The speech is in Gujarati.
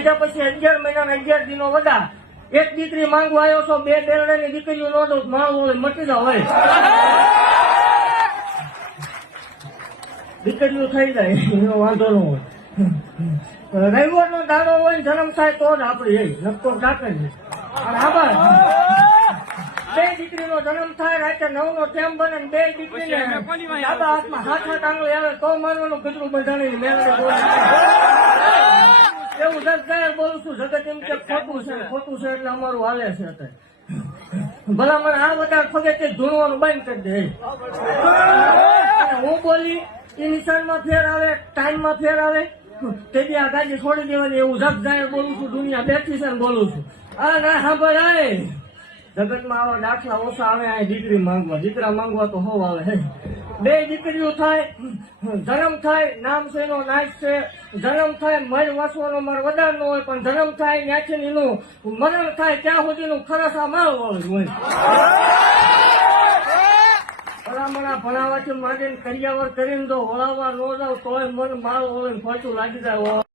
મહિના પછી 11 મહિના 11 દિનો વડા એક દીકરી માંગવા આવ્યો છો, 2 બેરડાની દીકરીઓ નો દઉં માળો મટી જાવ હોય દીકરીઓ થઈ જાય એનો વાંધો ન હોય. રવિવાર નો દાડો હોય જન્મ થાય તો જ આપડે એ નક્કો નાખે છે. અને આભાર 2 દીકરીનો જન્મ થાય રાતે 9 નો ટેમ બને 2 દીકરીને દાદા હાથમાં 7 આંગળી આવે તો માનવાનું કચરું બંધાણી મેળવે એવું જગજાહેર બોલું છું. જગત એમ કે ખોટું છે એટલે અમારું હાલે છે અત્યારે. ભલા મને આ બધા ખગે તે ધૂણવાનું બંધ કરી દે. હું બોલી એ નિશાનમાં ફેર આવે, ટાઈમમાં ફેર આવે તેથી આ ગાડી છોડી દેવાની એવું જગજાહેર બોલું છું. દુનિયા બેઠી છે ને બોલું છું. આ ના સાંભળાય જગતમાં આવા દાખલા ઓછા આવે. આ દીકરી માંગવા, દીકરા માંગવા તો હોવ આવે. 2 દીકરીઓ થાય, જન્મ થાય, નામ છે એનો નાશ છે. જન્મ થાય મર વાંચવાનો મારો વધાર નો હોય, પણ જન્મ થાય ત્યાંથી એનું મરણ થાય ત્યાં સુધીનું ખરસા માળ વાળું હોય. ભલામણા ભણાવવાથી માંડીને કરિયાવર કરીને જો વળાવવા ન જાવ તોય મન માળ હોય ખોટું લાગી જાય.